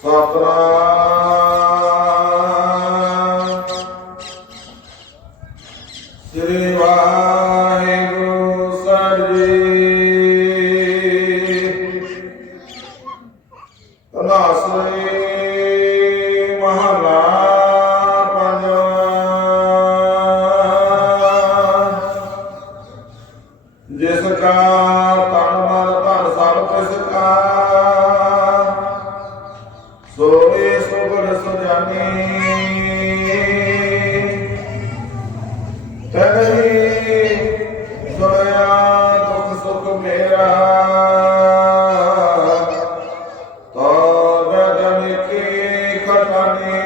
ਸਤਨਾਮ ਸ੍ਰੀ ਵਾਹਿਗੁਰੂ ਸਾਹਿਬ ਜੀ ਤਨਾਸਰੀ ਮਹਲਾ ਪੰਜਵਾਂ ਜਿਸ ਕਾ ਤਨ ਮਨ ਧਨ ਸਭ ਤਿਸ ਕਾ ਤਨਹੀ ਸੁਣਿਆ ਦੁਖ ਸੁਖ ਮੇਰਾ। ਤੋ ਗਗਨ ਕੀ ਖਟਾਨੀ।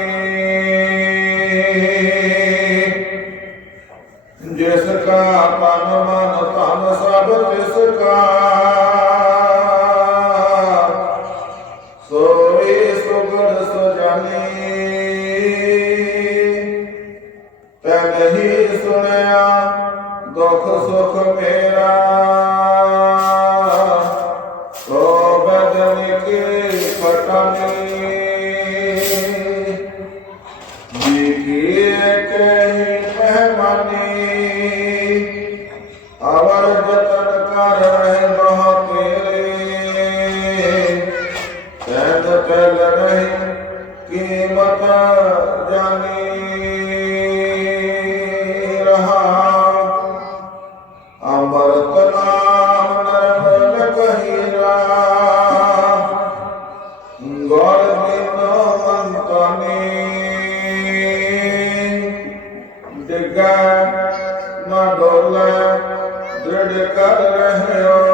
ਜਿਸ ਕਾ ਤਨ ਮਨ ਧਨ ਸਭ ਤਿਸ ਕਾ। ਸੋਈ ਦੁਖ ਸੁਖ ਮੇਰਾ। ਸੋ ਬਦਨ ਕੀ ਫਟਾਨੀ ਜੀ ਕੀ ਕਹੀ ਅਵਰ ਜਤਨ ਕਰ ਰਹੇ ਬਹੁ ਤੇਰੇ। ਤੈਨ ਤਲ ਨਹੀਂ ਕੀਮਤ ਜਾਣੀ। ਦਿਗਾ ਨਾ ਡੋਲੇ ਦ੍ਰਿੜ ਕਰ ਰਹਿਓ।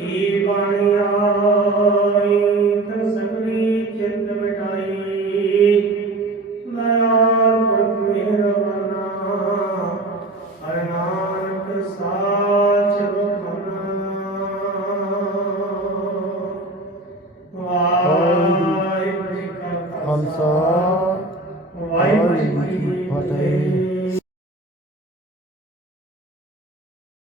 ਕੀ ਬਾਣੀ ਆਈ ਤਨ ਸਗਲੀ ਚਿੰਤ ਮਿਟਾਈ। ਨਿਆਰ ਪੁਰਖ ਮਿਹਰਵਾਨਾ ਹਰ ਨਾਨਕ ਸਾਚ ਬਖਾਨਾ। ਵਾਹਿਗੁਰੂ ਜੀ ਕਾ ਖਾਲਸਾ ਵਾਹਿਗੁਰੂ ਜੀ ਕੀ ਫਤਿਹ।